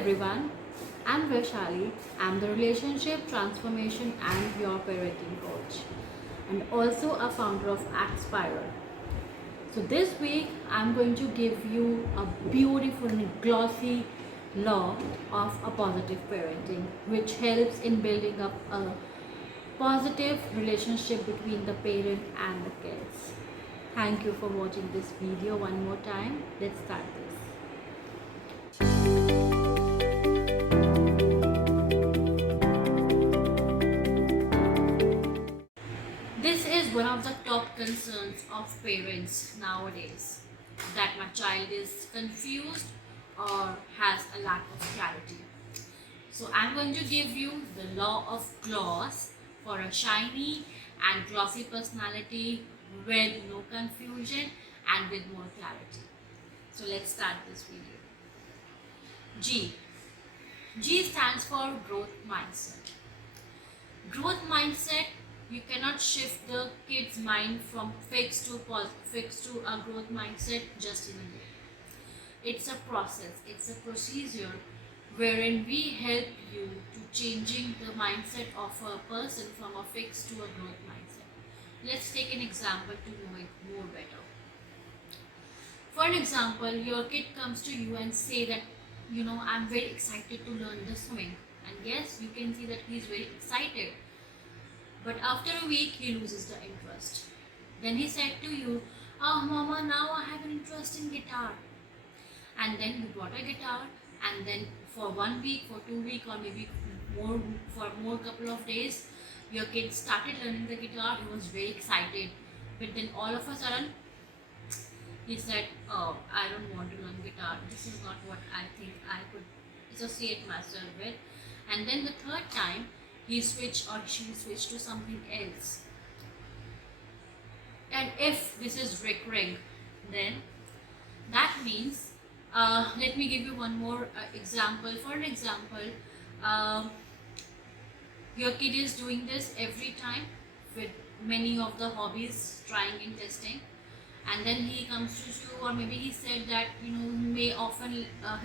everyone, I'm Vaishali. I'm the relationship transformation and your parenting coach, and also a founder of Actspire. So this week I'm going to give you a beautiful and glossy law of a positive parenting, which helps in building up a positive relationship between the parent and the kids. Thank you for watching this video one more time. Let's start this. This is one of the top concerns of parents nowadays, that my child is confused or has a lack of clarity. So I'm going to give you the law of gloss for a shiny and glossy personality with no confusion and with more clarity. So let's start this video. G. G stands for growth mindset. Growth mindset, you cannot shift the kid's mind from fixed to a growth mindset just in a day. It's a process, it's a procedure wherein we help you to changing the mindset of a person from a fixed to a growth mindset. Let's take an example to know it more better. For an example, your kid comes to you and say that, I'm very excited to learn the swimming. And yes, you can see that he's very excited. But after a week, he loses the interest. Then he said to you, "Oh, Mama, now I have an interest in guitar." And then you bought a guitar, and then for 1 week, for 2 weeks, or maybe more couple of days, your kid started learning the guitar. He was very excited. But then all of a sudden, he said, "Oh, I don't want to learn guitar. This is not what I think I could associate myself with." And then the third time, he switched or she switched to something else. And if this is recurring, then that means, let me give you one more example. For an example, your kid is doing this every time with many of the hobbies, trying and testing. And then he comes to you, or maybe he said that, you may often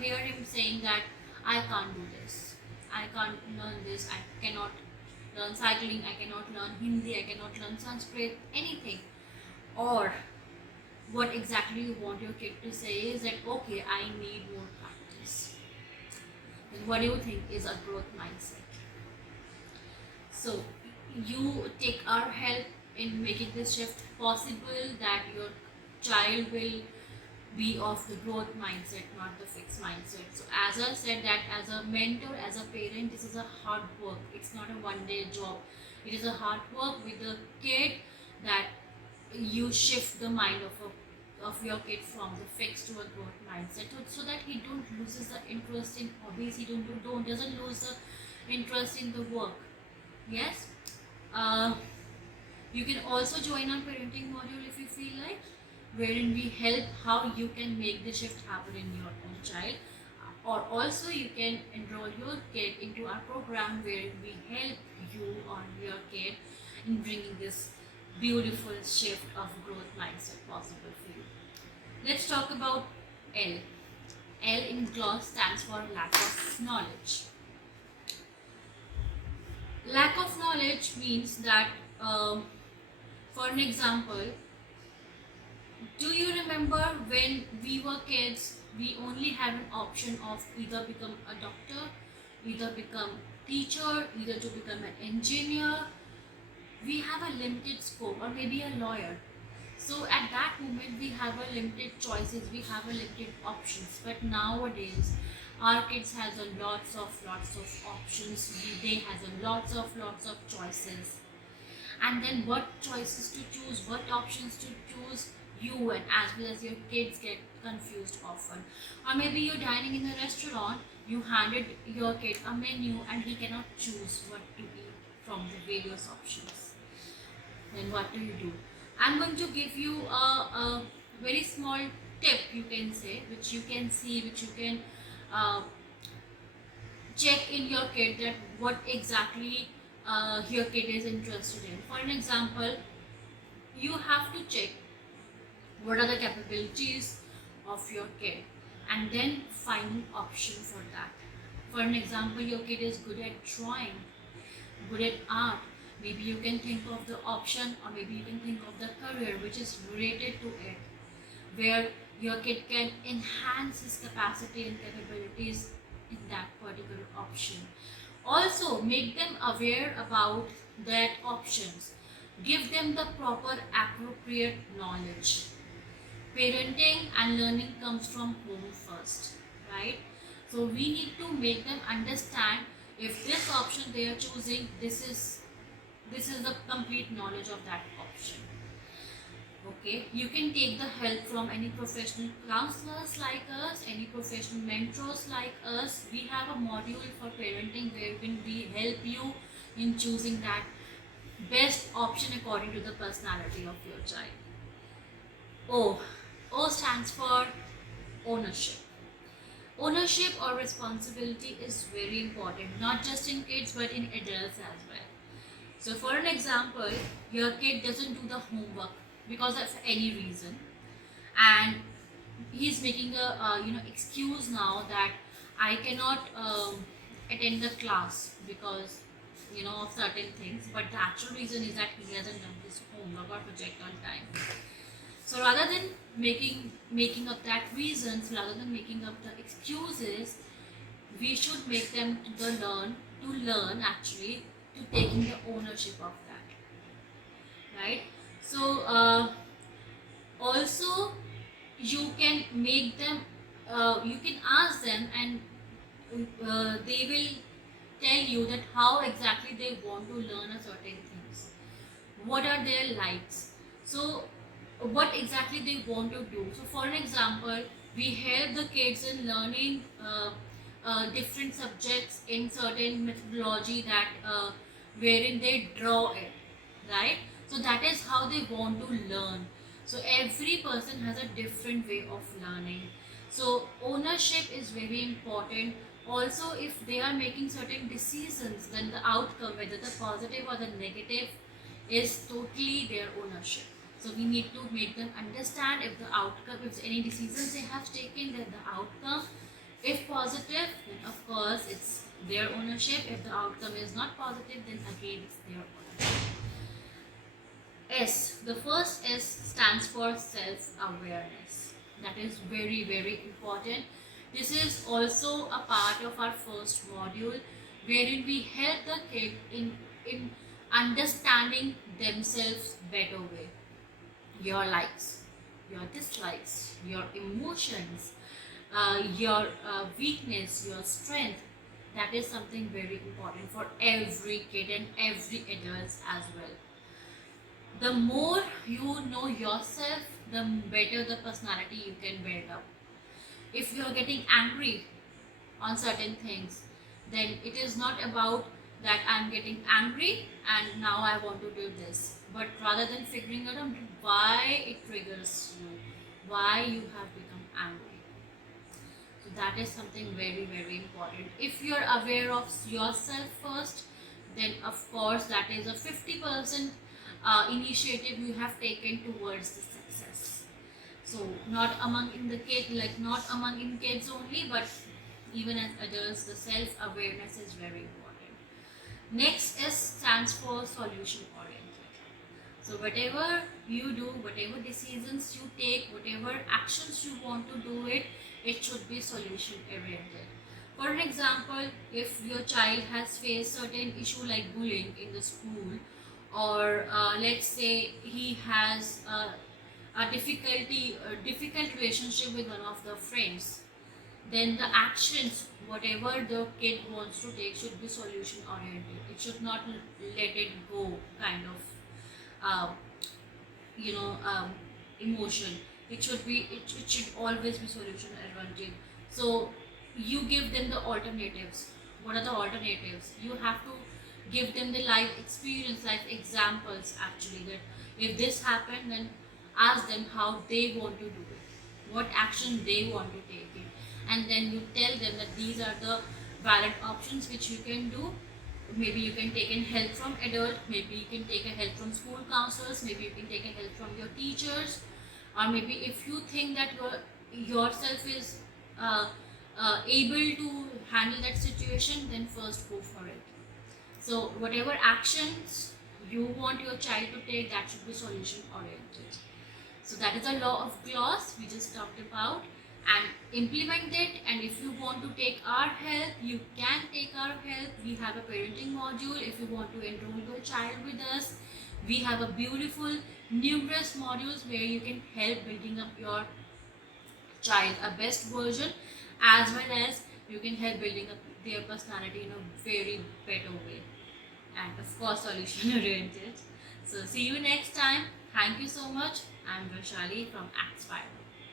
hear him saying that, "I can't do this. I can't learn this. I cannot learn cycling. I cannot learn Hindi. I cannot learn Sanskrit," anything. Or what exactly you want your kid to say is that, "Okay, I need more practice." Then what do you think is a growth mindset? So you take our help in making this shift possible, that your child will be of the growth mindset, not the fixed mindset. So as I said, that as a mentor, as a parent, this is a hard work. It's not a one-day job. It is a hard work with the kid, that you shift the mind of your kid from the fixed to a growth mindset, so that he don't loses the interest in hobbies. He doesn't lose the interest in the work. Yes. You can also join our parenting module if you feel like, wherein we help how you can make the shift happen in your own child. Or also you can enroll your kid into our program, where we help you or your kid in bringing this beautiful shift of growth mindset possible for you. Let's talk about L. L in gloss stands for lack of knowledge. Lack of knowledge means that, for an example, do you remember when we were kids, we only had an option of either become a doctor, either become teacher, either to become an engineer. We have a limited scope, or maybe a lawyer. So at that moment, we have a limited choices, we have a limited options. But nowadays, our kids has a lots of options. They has a lots of choices. And then what choices to choose, what options to choose, you and as well as your kids get confused often. Or maybe you're dining in a restaurant, you handed your kid a menu and he cannot choose what to eat from the various options. Then what do? I'm going to give you a very small tip, you can say, which you can see, which you can check in your kid, that what exactly your kid is interested in. For an example, you have to check what are the capabilities of your kid, and then find an option for that. For an example, your kid is good at drawing, good at art. Maybe you can think of the option, or maybe you can think of the career which is related to it, where your kid can enhance his capacity and capabilities in that particular option. Also, make them aware about that options. Give them the proper appropriate knowledge. Parenting and learning comes from home first, right? So we need to make them understand if this option they are choosing, this is the complete knowledge of that option. Okay, you can take the help from any professional counselors like us, any professional mentors like us. We have a module for parenting where we help you in choosing that best option according to the personality of your child. O. O stands for ownership. Ownership or responsibility is very important, not just in kids but in adults as well. So for an example, your kid doesn't do the homework because of any reason, and he's making a excuse now that I cannot attend the class because of certain things, but the actual reason is that he hasn't done his homework or project on time. So rather than making up that reasons, rather than making up the excuses, we should make them to learn actually to taking the ownership of that, right? So also you can make them, you can ask them, and they will tell you that how exactly they want to learn a certain things, what are their likes, so what exactly they want to do. So for an example, we help the kids in learning different subjects in certain methodology that wherein they draw it, right? So that is how they want to learn. So every person has a different way of learning. So ownership is very important. Also, if they are making certain decisions, then the outcome, whether the positive or the negative, is totally their ownership. So we need to make them understand if the outcome, if any decisions they have taken, then the outcome, if positive, then of course it's their ownership. If the outcome is not positive, then again it's their ownership. S. The first S stands for self-awareness. That is very, very important. This is also a part of our first module, wherein we help the kid in understanding themselves better way. Your likes, your dislikes, your emotions, your weakness, your strength. That is something very important for every kid and every adult as well. The more you know yourself, the better the personality you can build up. If you are getting angry on certain things, then it is not about that I'm getting angry and now I want to do this, but rather than figuring out why it triggers you, why you have become angry. So that is something very, very important. If you are aware of yourself first, then of course that is a 50% initiative you have taken towards the success. So not among in the kid, like not among in kids only, but even as adults, the self-awareness is very important. Next S stands for solution oriented. So whatever you do, whatever decisions you take, whatever actions you want to do it should be solution oriented. For an example, if your child has faced certain issue like bullying in the school, or let's say he has a difficult relationship with one of the friends, then the actions, whatever the kid wants to take, should be solution oriented. It should not let it go kind of emotion. It should always be solution oriented. So you give them the alternatives. What are the alternatives? You have to give them the life experience, life examples actually, that if this happened, then ask them how they want to do it, what action they want to take it, and then you tell them that these are the valid options which you can do. Maybe you can take in help from adult, maybe you can take a help from school counselors, maybe you can take a help from your teachers, or maybe if you think that yourself is able to handle that situation, then first go for it. So whatever actions you want your child to take, that should be solution oriented. So that is a law of clause we just talked about, and implement it. And if you want to take our help, you can take our help. We have a parenting module. If you want to enroll your child with us, we have a beautiful numerous modules where you can help building up your child a best version, as well as you can help building up their personality in a very better way, and of course solution oriented. So see you next time. Thank you so much. I'm Vaishali from Actspire.